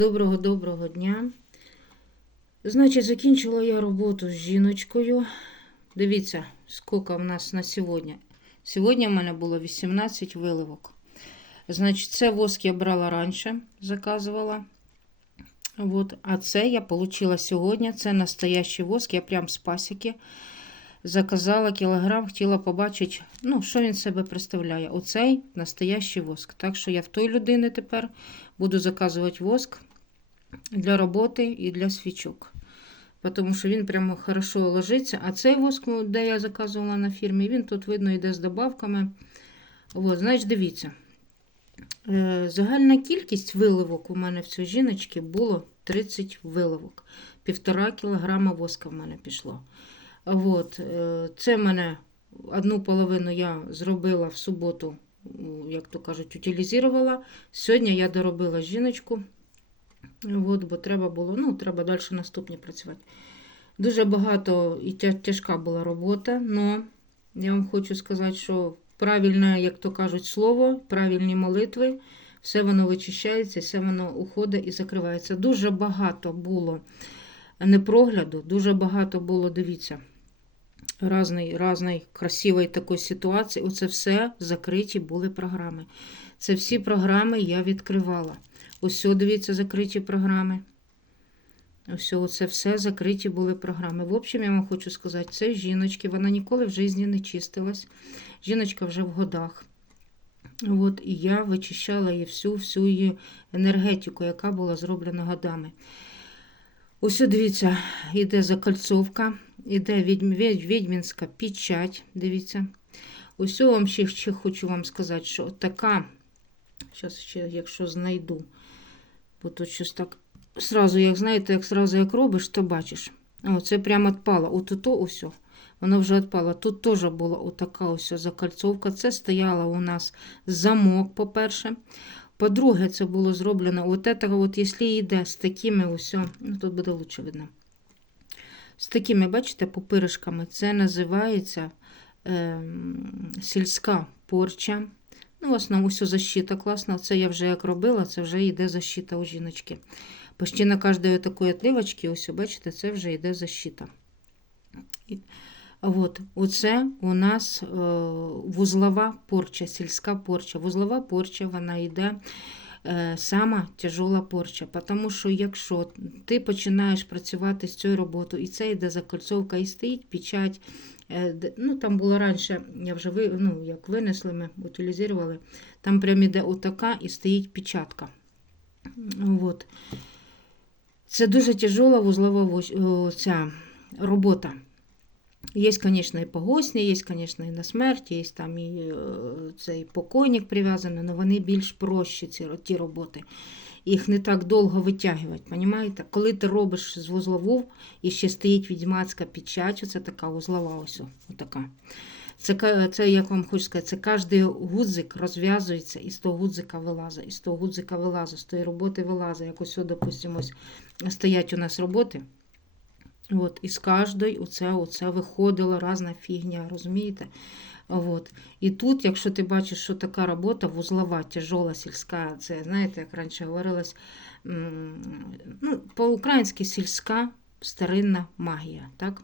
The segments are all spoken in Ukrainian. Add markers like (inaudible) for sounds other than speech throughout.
Доброго-доброго дня. Значить, закінчила я роботу з жіночкою. Дивіться, скільки в нас на сьогодні. Сьогодні в мене було 18 виливок. Значить, це воск я брала раніше, заказувала. Вот. А це я отримала сьогодні. Це настоящий воск. Я прям з пасіки заказала кілограм, хотіла побачити, ну, що він себе представляє. Оцей настоящий воск. Так що я в той людини тепер буду заказувати воск для роботи і для свічок. Тому що він прямо хорошо ложиться. А цей воск, ну, де я заказувала на фірмі, він тут видно йде з добавками. От, значить, дивіться. Е, Загальна кількість виливок у мене в цій жіночці було 30 виливок. Півтора кілограма воска в мене пішло. От, е, це мене одну половину я зробила в суботу, як то кажуть, утилізувала. Сьогодні я доробила жіночку. От, бо треба було, ну, треба далі наступні працювати. Дуже багато і тяжка була робота, але я вам хочу сказати, що правильне, як то кажуть, слово, правильні молитви, все воно вичищається, все воно уходить і закривається. Дуже багато було непрогляду, дуже багато було, дивіться, разної, разної красивої такої ситуації. Оце все закриті були програми. Це всі програми я відкривала. Ось, дивіться, закриті програми. Ось це все закриті були програми. В общем, я вам хочу сказати, це жіночки, вона ніколи в житті не чистилась. Жіночка вже в годах. От, і я вичищала її всю всю її енергетику, яка була зроблена годами. Ось, дивіться, йде закольцовка, йде відьмінська печать. Дивіться. Ось вам ще, ще хочу вам сказати, що така, зараз ще, якщо знайду, бо тут щось так. Сразу, як знаєте, як сразу як робиш, то бачиш. О, це прямо відпало. От то ось. Воно вже відпало. Тут теж була отака ось закольцовка. Це стояла у нас замок, по-перше. По-друге, це було зроблено. От це, от, якщо йде з такими ось, ну тут буде лучше видно. З такими, бачите, попиришками, це називається е, сільська порча. Ну, в основному защита класна. Це я вже як робила, це вже йде защита у жіночки. Почти на кожної такої отливочки, ось, бачите, це вже йде защита. От, Оце у нас е, вузлова порча, сільська порча. Вузлова порча, вона йде сама тяжола порча. Тому що якщо ти починаєш працювати з цією роботою, і це йде закольцовка, і стоїть печать. Е, ну, Там було раніше, я вже ви, ну, як винесли, ми утилізували, там прям іде отака і стоїть печатка. От. Це дуже тяжела вузлова ця робота. Є, звісно, і погосні, є, звісно, і на смерті, є там і цей покойник прив'язаний, але вони більш прощі, ці ті роботи. Їх не так довго витягувати, розумієте? Коли ти робиш з вузлову і ще стоїть відьмацька печать, це така вузлова ось, отака. Це, це, як вам хочу сказати, це кожен гудзик розв'язується і з того гудзика вилазить, і з того гудзика вилазить, з тої роботи вилазить. Як ось, допустимо, стоять у нас роботи. От, І з кожної оце, оце виходила різна фігня, розумієте? От. І тут, якщо ти бачиш, що така робота вузлова, тяжола, сільська, це, знаєте, як раніше говорилось, ну, по-українськи сільська старинна магія. так?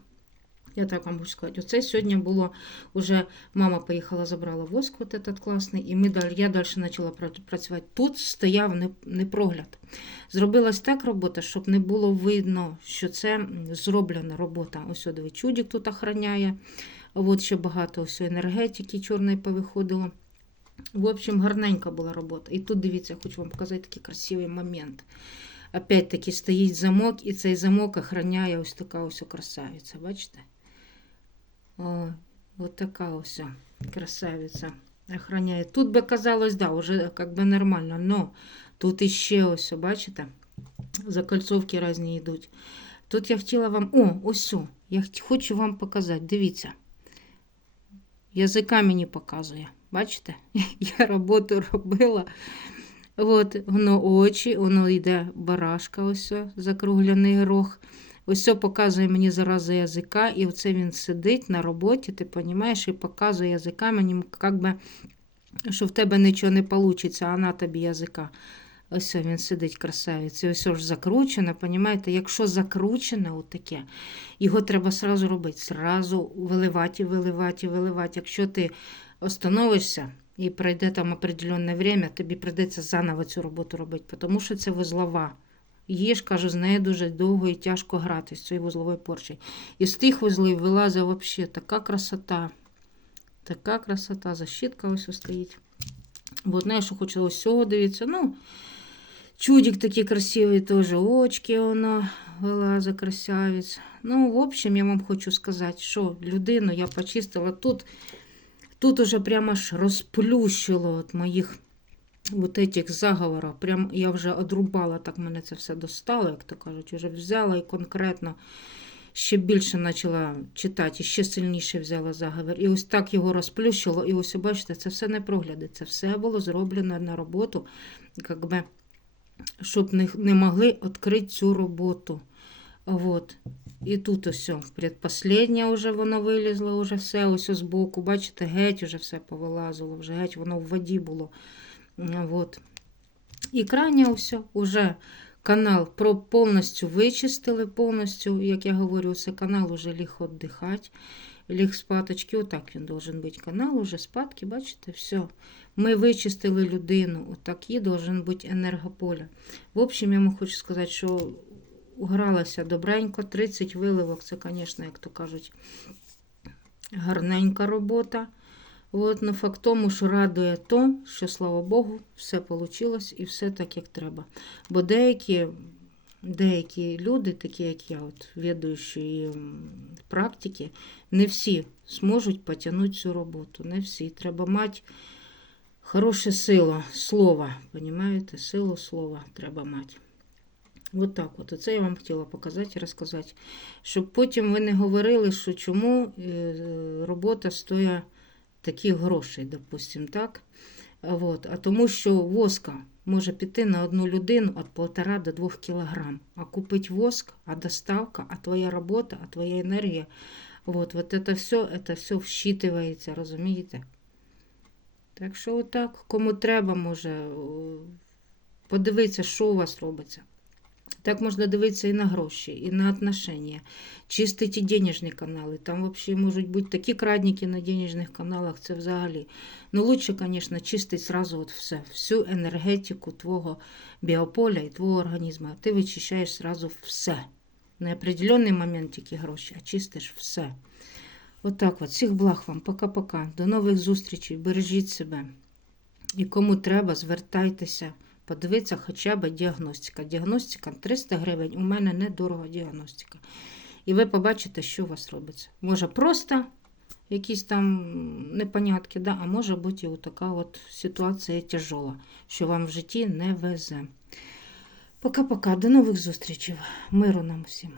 Я так вам можу сказати. Оце сьогодні було вже мама поїхала, забрала воск, от этот класний, і ми далі, я далі почала працювати. Тут стояв непрогляд. Зробилась так робота, щоб не було видно, що це зроблена робота. Ось диви, чудик тут охороняє. От ще багато ось енергетики чорної повиходило. В общем, гарненька була робота. І тут, дивіться, я хочу вам показати такий красивий момент. Опять-таки стоїть замок, і цей замок охороняє ось така ось красавиця. Бачите? О, вот така ось красавиця охраняє. Тут би казалось, да, вже как би нормально, но тут іще ось, бачите? Закольцовки різні йдуть. Тут я хотіла вам. О, ось. Я хочу вам показати. Дивіться. Язика мені показує. Бачите? (laughs) Я роботу робила. От, воно очі, воно йде барашка, ось, закругляний рог. Ось це показує мені зараза язика, і оце він сидить на роботі, ти розумієш, і показує язика мені, як би, що в тебе нічого не вийде, а на тобі язика Ось він сидить красавець. І ось ж закручене, понімаєте? Якщо закручене отаке, його треба сразу робити. Сразу виливати, виливати, виливати. Якщо ти остановишся і пройде там определенне время, тобі прийдеться заново цю роботу робити, тому що це вузлова. Її ж кажу, з нею дуже довго і тяжко грати з цією вузловою порчею. І з тих вузлів вилазить взагалі така красота. Така красота. Защитка ось стоїть. Ну, я що хочу ось цього дивіться. Ну, чудик такий красивий теж. Очки воно вилазить красавець. Ну, в общем, я вам хочу сказати, що людину я почистила тут. Тут уже прямо аж розплющило от моїх вот этих заговорів. Прям я вже одрубала, так мене це все достало, як то кажуть, вже взяла і конкретно ще більше почала читати, і ще сильніше взяла заговір. І ось так його розплющило. І ось, бачите, це все не прогляди. Це все було зроблено на роботу, як би, щоб не, могли відкрити цю роботу. Вот. І тут ось предпоследнє вже воно вилізло, вже все ось з боку. Бачите, геть уже все повилазило, вже геть воно в воді було. Вот. І крайнє все, уже канал про повністю вичистили, повністю, як я говорю, це канал уже ліг віддихати, ліг спаточки. Отак він должен бути канал, уже спадки, бачите, все. Ми вичистили людину, отакий должен бути енергополе. В общем, я вам хочу сказати, що гралася добренько, 30 виливок, це, звісно, як то кажуть, гарненька робота. От, факт тому, що радує то, що, слава Богу, все вийшло і все так, як треба. Бо деякі, деякі люди, такі як я, от, ведущі практики, не всі зможуть потягнути цю роботу. Не всі. Треба мати хороше сило, слова. Понимаєте? Силу слова треба мати. От так от. Оце я вам хотіла показати і розказати. Щоб потім ви не говорили, що чому е, робота стоїть таких грошей, допустим, так? От. А тому що воска може піти на одну людину від 1,5 до 2 кг. А купити воск, а доставка, а твоя робота, а твоя енергія. От, от це все, це все вщитується, розумієте? Так що, отак, кому треба, може подивитися, що у вас робиться. Так можна дивитися і на гроші, і на отношения. Чистити денежні канали. Там взагалі можуть бути такі крадники на денежних каналах, це взагалі. Ну, лучше, звісно, чистити сразу от все, всю енергетику твого біополя і твого організму. Ти вичищаєш сразу все. Не определенний момент тільки гроші, а чистиш все. Отак от, от. Всіх благ вам. Пока-пока. До нових зустрічей. Бережіть себе. І кому треба, звертайтеся. Подивитися хоча б діагностика. Діагностика 300 гривень. У мене недорога діагностика. І ви побачите, що у вас робиться. Може просто якісь там непонятки, да? а може бути і така от ситуація тяжола, що вам в житті не везе. Пока-пока, до нових зустрічей. Миру нам всім.